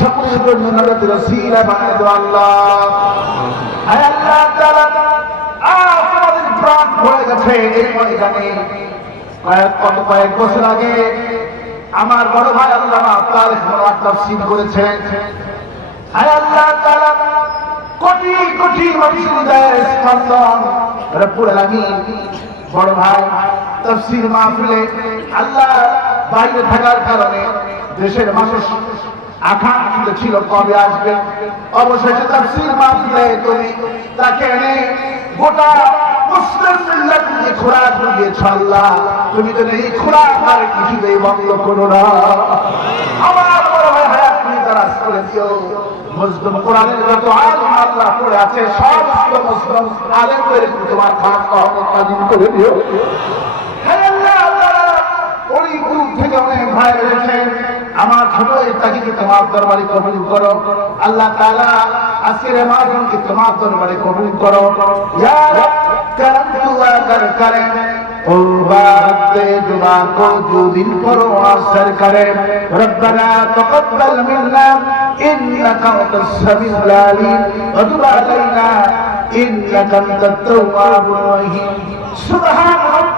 সকলের জন্য নরত রসিলা বানায় দাও আল্লাহ হায় আল্লাহ তাআলা আমাদের প্রাণ ভরে গেছে এই ময়দানে কয়েক কত কয়েক বছর আগে আমার বড় ভাই আল্লামা তারিখ মনোয়ার তাফসীর করেছেন হায় আল্লাহ তাআলা কোটি কোটি মানুষের হৃদয়ের স্পন্দন রব্বুল আলামিন বড় ভাই তাফসীর মাহফিলে আল্লাহ বাইরে থাকার কারণে দেশের মানুষ আকাঙ্ক্ষিত ছিল কবে আসবে? অবশেষে তাফসীর মাহফিলে তুমি তাকে এনে গোটা মুসলিম মিল্লাত নিয়ে খোরাক দিয়েছ আল্লাহ। তুমি তো এই খোরাক আর কিছুতেই বন্ধ করো না। আমার বড় আমার ছোট ইত্যাদিকে তোমার দরবারে কবুল করো আল্লাহ তালা আজকের মাহরুমকে তোমার দরবারে কবুল করো قربات دعا کو جو دل پر اثر کرے ربنا تقبل منا انك انت السميع العليم وتب علينا انك انت التواب الرحيم سبحان ربك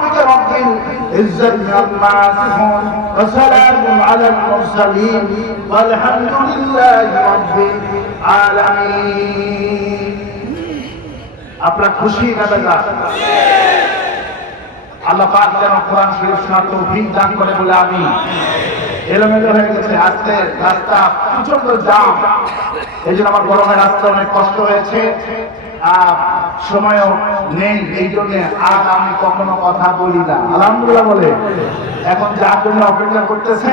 رب العزة عما يصفون وسلام على المرسلين والحمد لله رب العالمين আপনারা খুশি না বেজা আল্লাহ পাক যেন কোরআন শরীফ শোনার তৌফিক দান করে বলে আমি এলোমেলো হয়ে গেছে আজকে রাস্তা প্রচন্ড জাম এই জন্য আমার বড় ভাই রাস্তা অনেক কষ্ট হয়েছে আর সময়ও নেই, এই জন্য আর আমি কখনো কথা বলি না। আলহামদুলিল্লাহ বলে। এখন যার জন্য অপেক্ষা করতেছে,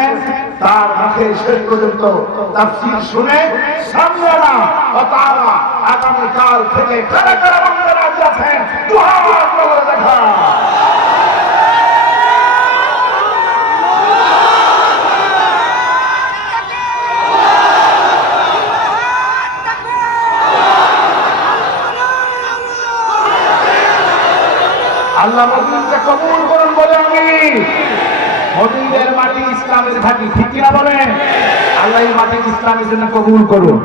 তার হাতে শেষ পর্যন্ত তাফসীর শুনে সামনে না ও তারা আগামী কাল থেকে কারা কারা বন্ধের রাজ্য আছেন দেখা। আল্লাহ মদিনকে কবুল করুন বলে আমি মদিনের মাটি ইসলামের ঘাটি ঠিক কিনা বলেন? আল্লাহ মাটি ইসলামের জন্য কবুল করুন।